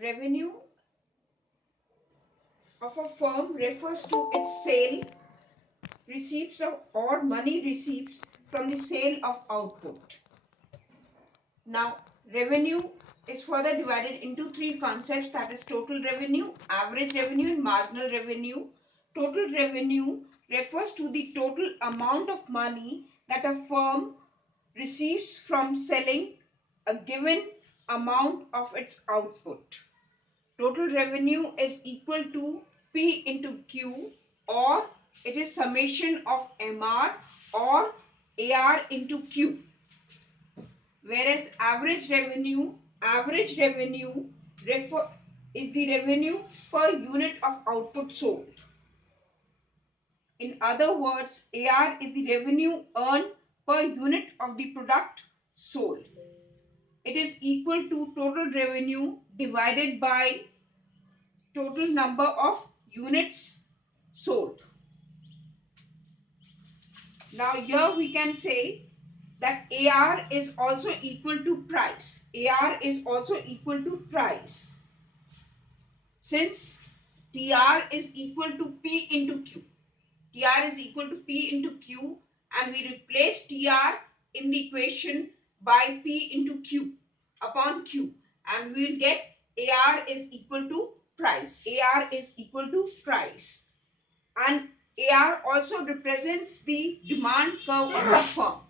Revenue of a firm refers to its sale, receipts of, or money receipts from the sale of output. Now, revenue is further divided into three concepts, that is total revenue, average revenue and marginal revenue. Total revenue refers to the total amount of money that a firm receives from selling a given amount of its output. Total revenue is equal to P into Q, or it is summation of MR or AR into Q. Whereas average revenue is the revenue per unit of output sold. In other words, AR is the revenue earned per unit of the product sold. It is equal to total revenue divided by total number of units sold. Now here we can say that AR is also equal to price. AR is also equal to price. Since TR is equal to P into Q. TR is equal to P into Q, and we replace TR in the equation by P into Q upon Q, and we will get AR is equal to price. AR is equal to price. And AR also represents the demand curve of the firm.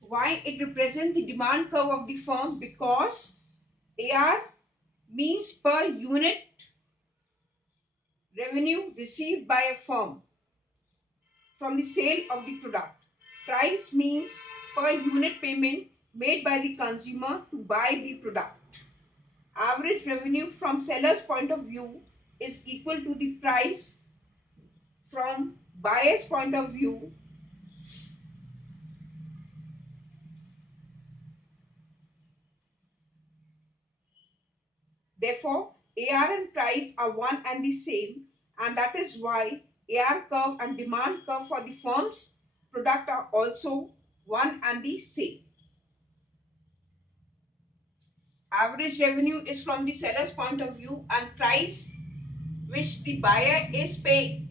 Why it represents the demand curve of the firm? Because AR means per unit revenue received by a firm from the sale of the product. Price means per unit payment made by the consumer to buy the product. Average revenue from seller's point of view is equal to the price from buyer's point of view. Therefore, AR and price are one and the same, and that is why AR curve and demand curve for the firm's product are also one and the same. Average revenue is from the seller's point of view, and price which the buyer is paying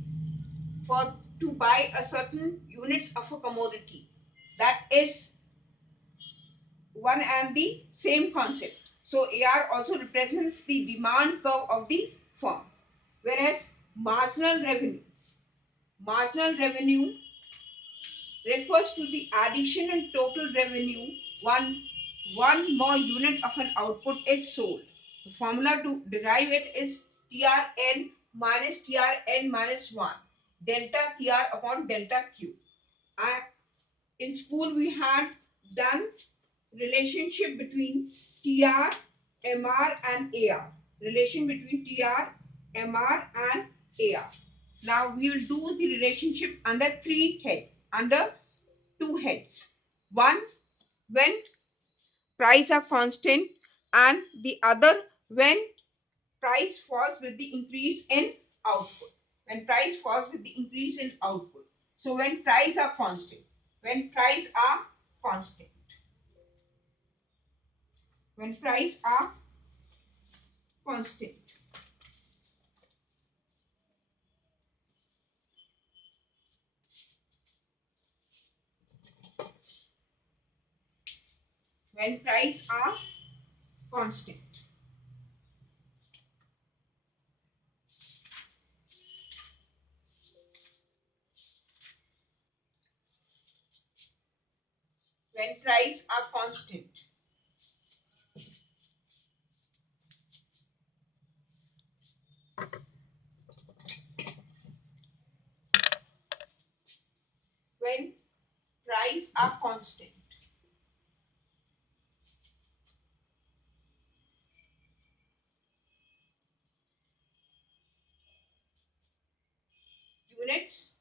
for to buy a certain units of a commodity. That is one and the same concept. So AR also represents the demand curve of the firm. Whereas marginal revenue refers to the addition in total revenue one more unit of an output is sold. The formula to derive it is TRN minus TRN minus 1 delta TR upon delta Q. In school we had done relationship between TR, MR and AR. Relation between TR, MR and AR. Now we will do the relationship under two heads. One, when price are constant, and the other when price falls with the increase in output. When price falls with the increase in output. So when price are constant. When price are constant. When price are constant. When price are constant. When price are constant. When price are constant. Units.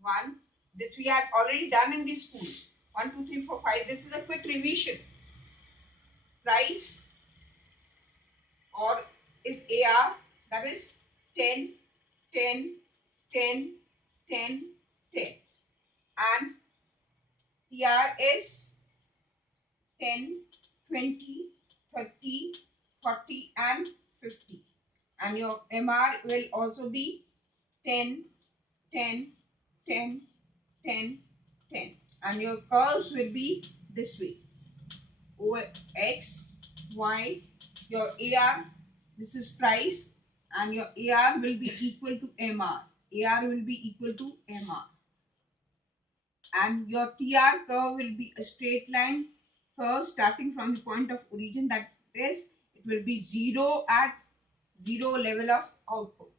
1. This we had already done in the school. 1, 2, 3, 4, 5. This is a quick revision. Price or is AR, that is 10, 10, 10, 10, 10. And TR is 10, 20, 30, 40 and 50. And your MR will also be 10, 10, 10, 10, 10. And your curves will be this way. X, Y, your AR, this is price, and your AR will be equal to MR. AR will be equal to MR. And your TR curve will be a straight line curve starting from the point of origin, that is, it will be 0 at 0 level of output.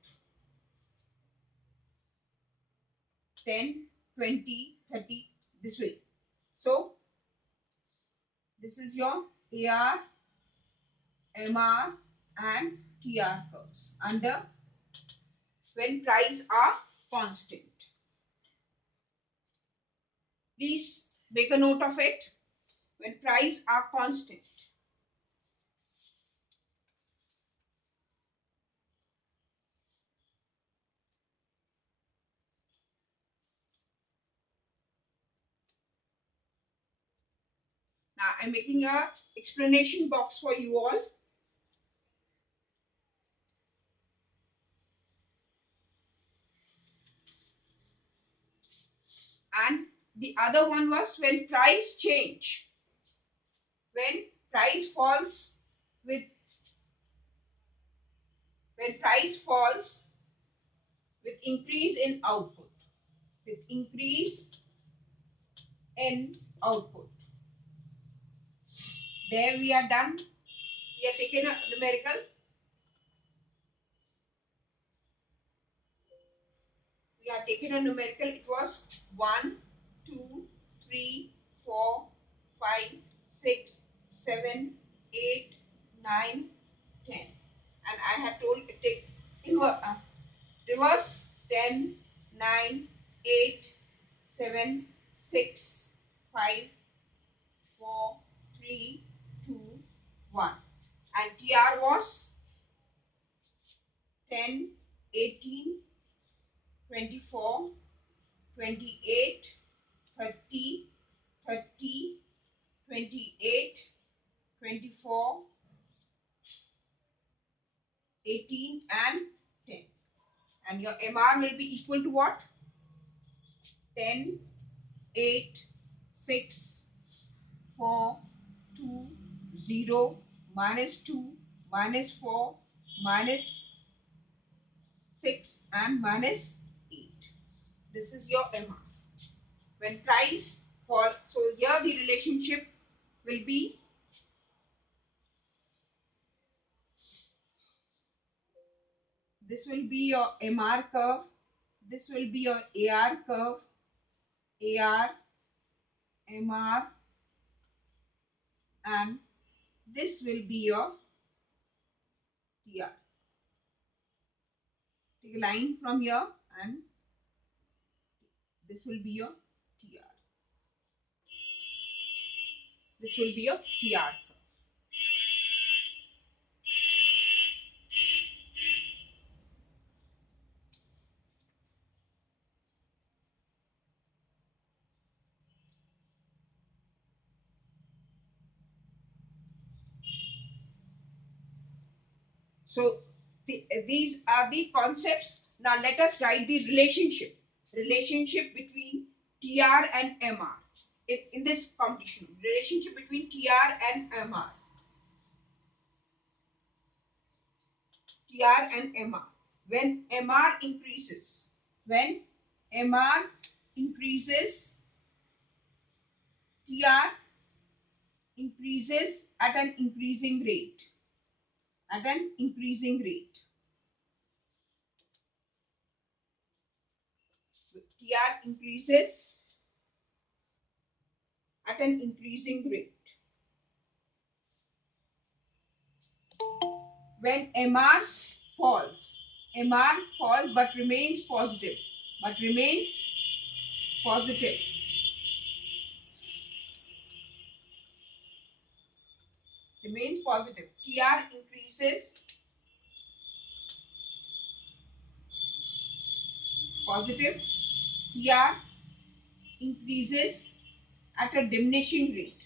10, 20, 30, this way. So, this is your AR, MR and TR curves under when price are constant. Please make a note of it. When price are constant. Now I'm making a explanation box for you all. And the other one was when price change. When price falls with when price falls with increase in output. With increase in output. There we are done. We have taken a numerical. We have taken a numerical. It was 1, 2, 3, 4, 5, 6, 7, 8, 9, 10. And I had told it take reverse 10, 9, 8, 7, 6, 5, 4, 3, 2, 1. And TR was 10, 18, 24, 28, 30, 30, 28, 24, 18 and 10. And your MR will be equal to what? 10, 8, 6, 4, 2, 0, minus 2, minus 4, minus 6 and minus 8. This is your MR. When price fall, so here the relationship will be this will be your MR curve, this will be your AR curve, AR, MR, and this will be your TR. Take a line from here and this will be your TR. This will be your TR. So these are the concepts. Now let us write the relationship between TR and MR in this competition. Relationship between TR and MR. TR and MR. When MR increases, when MR increases, TR increases at an increasing rate. At an increasing rate. So TR increases at an increasing rate. When MR falls, MR falls but remains positive. But remains positive. Remains positive. TR increases positive. TR increases at a diminishing rate.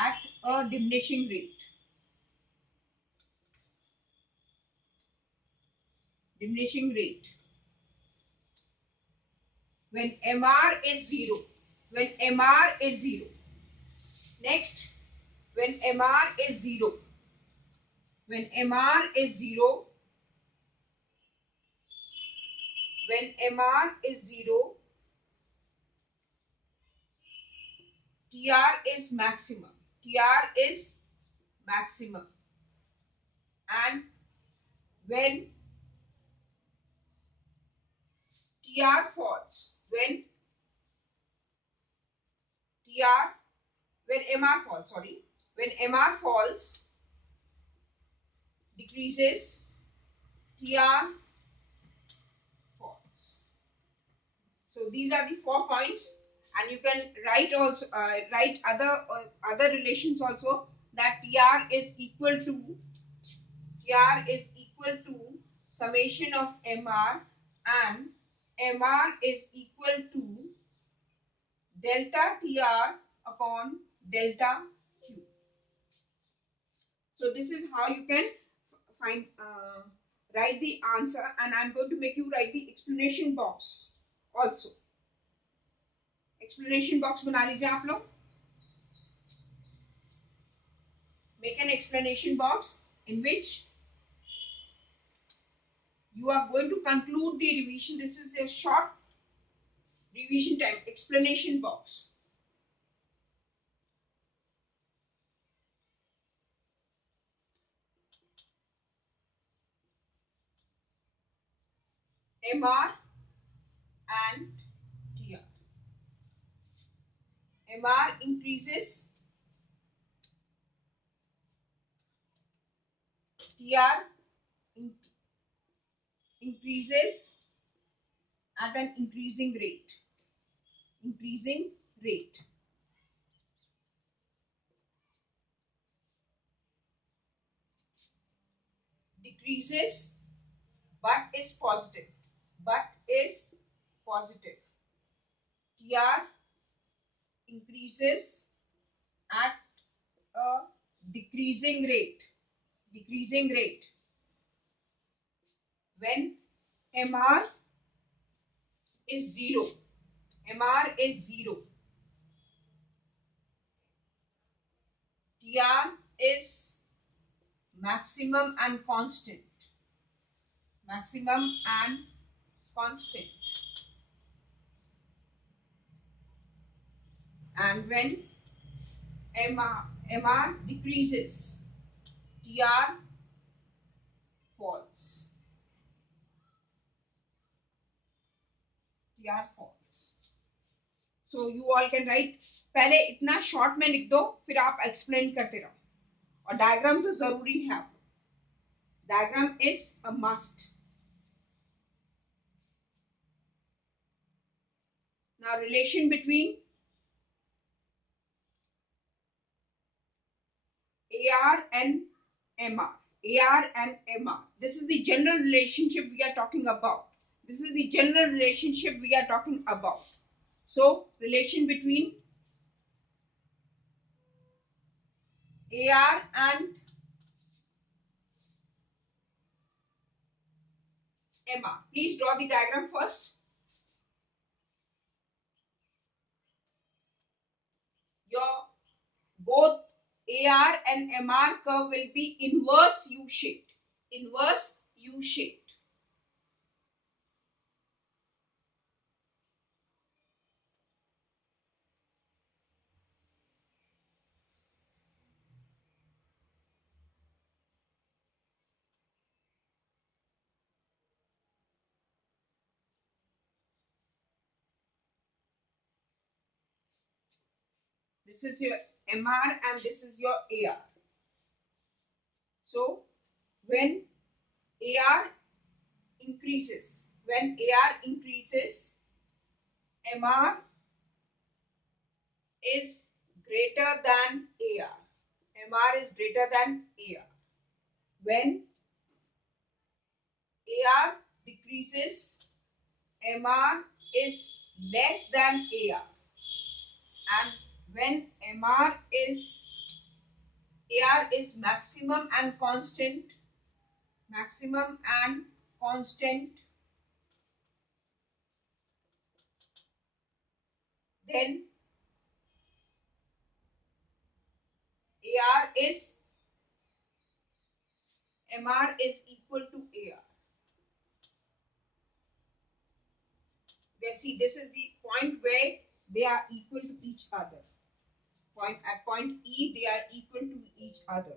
At a diminishing rate. Diminishing rate. When MR is 0. When MR is 0. Next, when MR is 0. When MR is 0. When MR is 0, TR is maximum. TR is maximum. And when TR falls, TR, when MR falls, sorry, when MR falls, decreases, TR falls. So these are the 4 points, and you can write also write other relations also, that TR is equal to summation of MR, and MR is equal to delta TR upon delta Q. So this is how you can find write the answer, and I'm going to make you write the explanation box also. Explanation box बना लीजिए आप लोग. Make an explanation box in which you are going to conclude the revision. This is a short revision time. Explanation box. MR and TR. MR increases, TR increases at an increasing rate. Increasing rate. Decreases but is positive. But is positive. TR increases at a decreasing rate. Decreasing rate. When MR is 0. MR is 0. TR is maximum and constant. Maximum and constant. And when MR decreases, TR falls. TR falls. So you all can write. पहले इतना short में लिख दो, फिर आप explain करते रहो. और डायग्राम तो जरूरी है. आप diagram is a must. Now relation between AR and MR. AR and MR. This is the general relationship we are talking about. This is the general relationship we are talking about. So, relation between AR and MR. Please draw the diagram first. Your both AR and MR curve will be inverse U-shaped. Inverse U-shaped. This is your MR and this is your AR. So, when AR increases, MR is greater than AR. MR is greater than AR. When AR decreases, MR is less than AR. And when MR is AR is maximum and constant, maximum and constant. Then AR is MR is equal to AR. Then see, this is the point where they are equal to each other. Point at point E, they are equal to each other.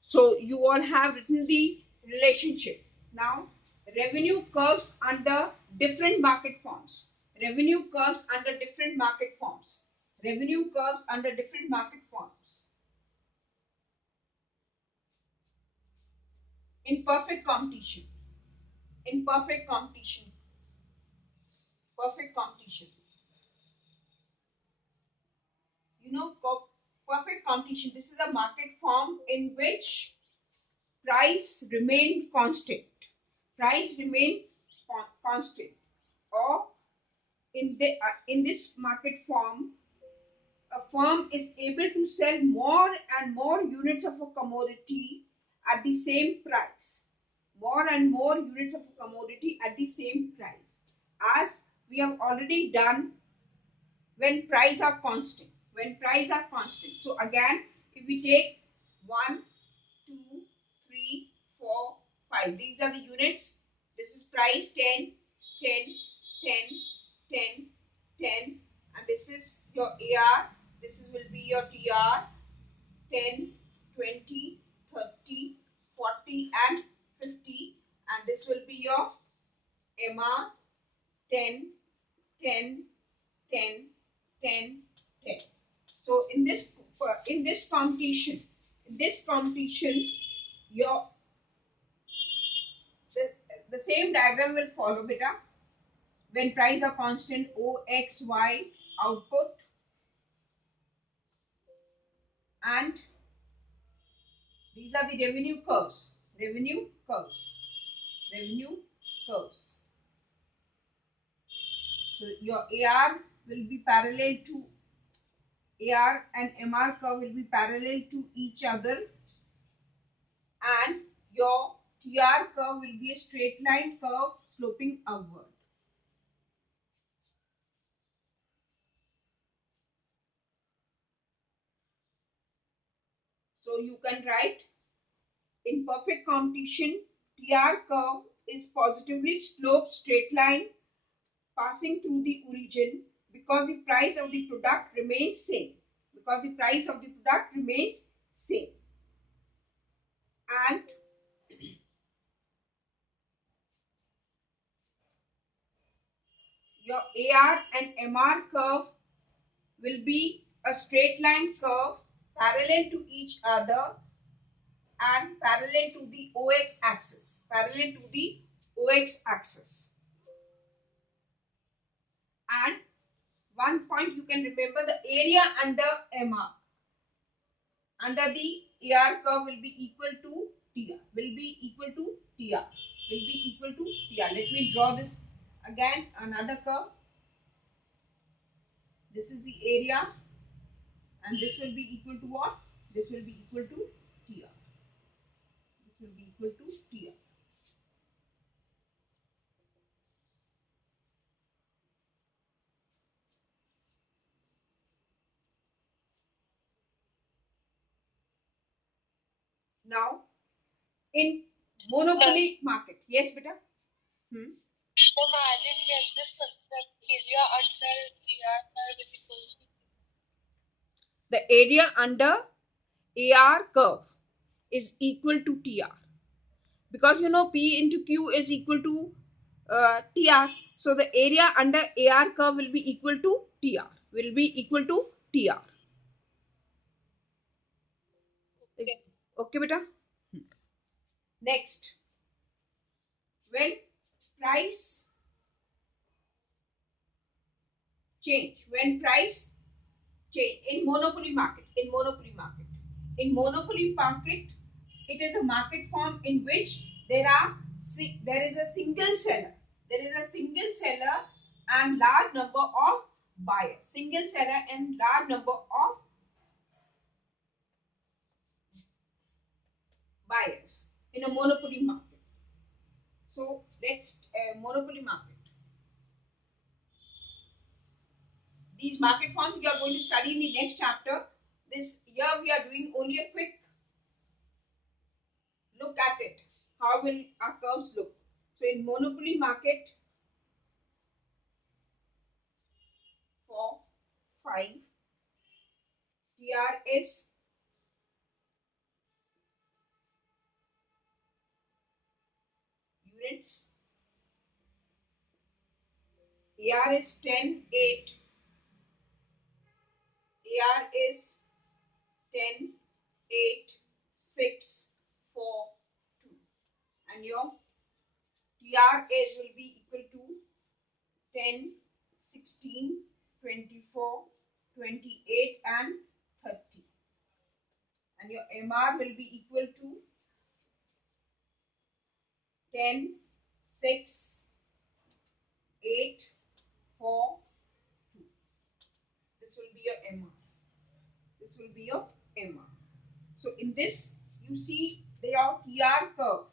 So you all have written the relationship. Now, revenue curves under different market forms. Revenue curves under different market forms. Revenue curves under different market forms. In perfect competition. In perfect competition. Perfect competition. You know, perfect competition. This is a market form in which price remain constant. Price remain constant. Or in this market form, a firm is able to sell more and more units of a commodity at the same price. More and more units of a commodity at the same price. As we have already done when price are constant. When price are constant. So again, if we take 1, 2, 3, 4, 5. These are the units. This is price 10, 10, 10, 10, 10, and this is your AR. This is, will be your TR. 10, 20, 30, 40, and 50, and this will be your MR. 10, 10, 10, 10, 10. So in this competition, your the, the same diagram will follow, beta. When price are constant, OXY output, and these are the revenue curves. Revenue curves. Revenue curves. So your AR will be parallel to AR and MR curve will be parallel to each other, and your TR curve will be a straight line curve sloping upward. So you can write in perfect competition, TR curve is positively sloped straight line passing through the origin because the price of the product remains same. Because the price of the product remains same. And your AR and MR curve will be a straight line curve parallel to each other and parallel to the OX axis. Parallel to the OX axis. And one point you can remember, the area under MR, under the AR curve will be equal to TR. Will be equal to TR. Will be equal to TR. Let me draw this again, another curve. This is the area, and this will be equal to what? This will be equal to TR. This will be equal to TR. Now, in monopoly market, yes, beta. Hmm? So, I didn't get this concept. Area under AR curve is equals to. The area under AR curve is equal to TR, because you know P into Q is equal to TR. So the area under AR curve will be equal to TR. Will be equal to TR. Is okay, beta? Next, when price when price change in monopoly market, in monopoly market, it is a market form in which there are See, there is a single seller. There is a single seller and large number of buyers. Single seller and large number of buyers in a monopoly market. So let's monopoly market. These market forms we are going to study in the next chapter. This year we are doing only a quick look at it. How will our curves look? So in monopoly market for 5, TR is units, AR is 10, 8, AR is 10, 8, 6, 4, 2. And your TR is will be equal to 10, 16, 24, 28, and 30. And your MR will be equal to 10, 6, 8, 4, 2. This will be your MR. This will be your MR. So in this, you see your TR curve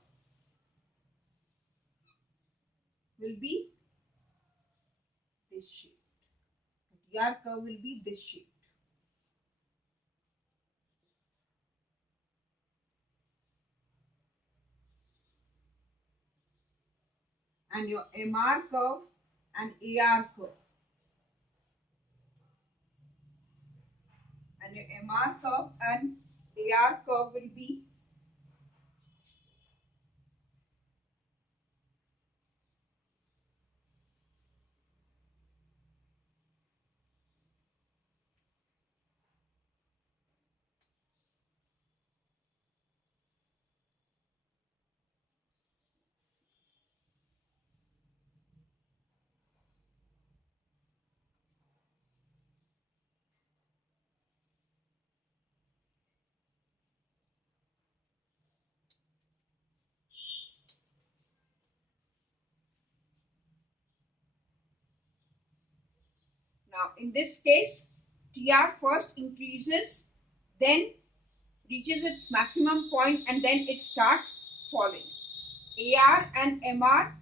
will be this shape. The TR curve will be this shape. And your MR curve and AR curve. And your MR curve and AR curve will be now in this case, TR first increases, then reaches its maximum point, and then it starts falling. AR and MR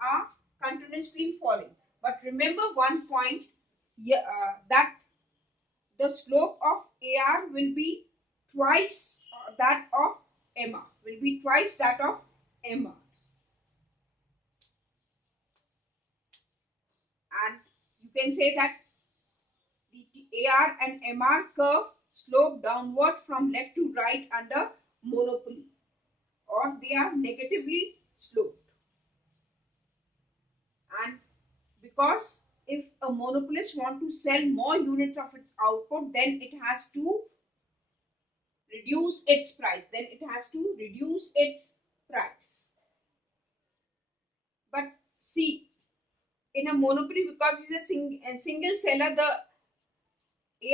are continuously falling. But remember one point, yeah, that the slope of AR will be twice that of MR, will be twice that of MR. And you can say that the AR and MR curve slope downward from left to right under monopoly, or they are negatively sloped. And because if a monopolist want to sell more units of its output, then it has to reduce its price. Then it has to reduce its price. But see, in a monopoly, because it's a single seller, the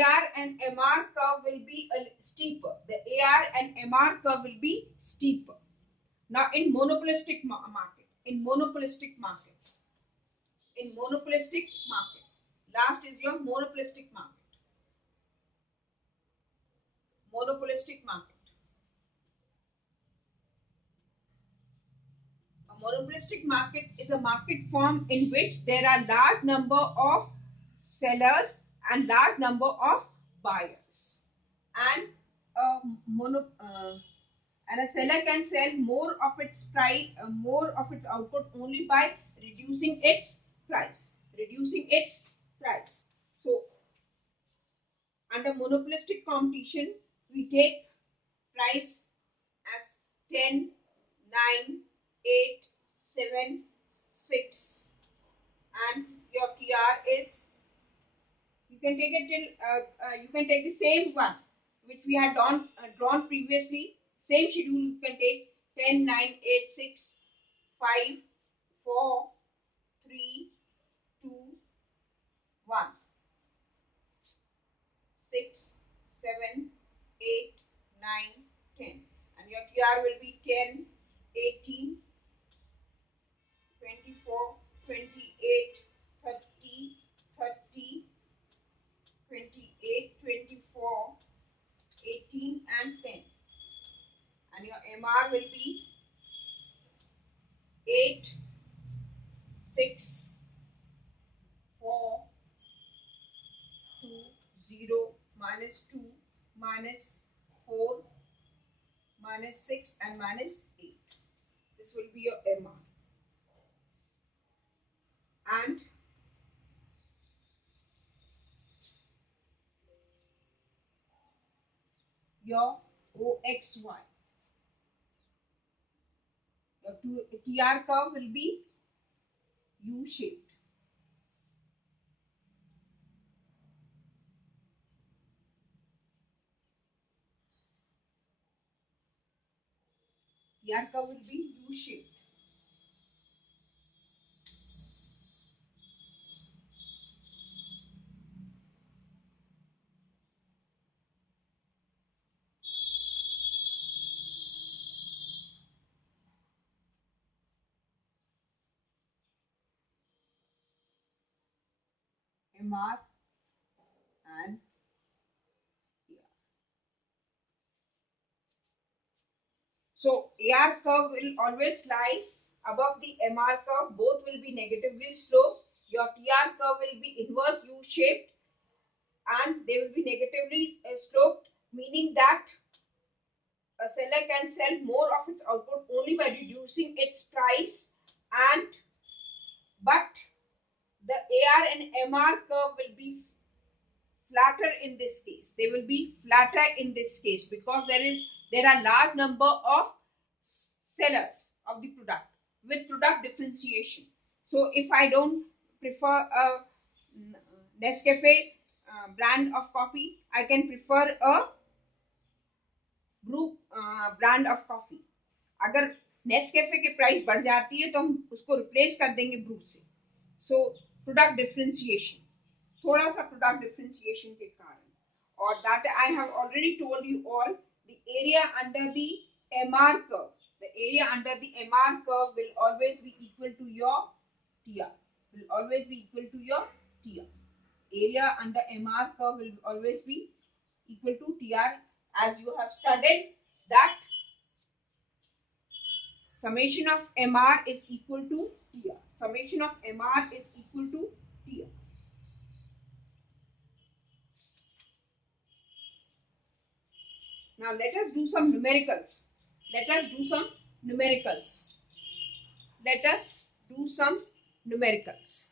AR and MR curve will be steeper. The AR and MR curve will be steeper. Now, in monopolistic market, last is your monopolistic market. Monopolistic market. A monopolistic market is a market form in which there are large number of sellers and large number of buyers, and a mono and a seller can sell more of its price, more of its output only by reducing its price. Reducing its price. So under monopolistic competition, we take price as 10, 9, 8, 7, 6, and your TR is, you can take it till you can take the same one which we had drawn previously. Same schedule you can take 10, 9, 8, 6, 5, 4, 3, 2, 1, 6, 7, 8, 9, 10, and your TR will be 10, 18, 24, 28, 30, 30, 28, 24, 18 and 10. And your MR will be 8, 6, 4, 2, 0, minus 2, minus 4, minus 6 and minus 8. This will be your MR. And your OXY. Your TR curve will be U-shaped. TR curve will be U-shaped. MR and TR. So AR curve will always lie above the MR curve. Both will be negatively sloped. Your TR curve will be inverse U-shaped and they will be negatively sloped, meaning that a seller can sell more of its output only by reducing its price, and but the AR and MR curve will be flatter in this case. They will be flatter in this case because there are large number of sellers of the product with product differentiation. So if I don't prefer a Nescafe brand of coffee, I can prefer a Bru brand of coffee. अगर Nescafe की price बढ़ जाती है तो हम उसको replace कर देंगे ब्रू से. सो प्रोडक्ट डिफरेंशिएशन, थोड़ा सा प्रोडक्ट डिफरेंशिएशन के कारण, और that I have already told you all, the area under the MR curve, the area under the MR curve will always be equal to your TR, will always be equal to your TR. Area under MR curve will always be equal to TR, as you have studied that summation of MR is equal to TR. Summation of MR is equal to TR. Now let us do some numericals. Let us do some numericals. Let us do some numericals.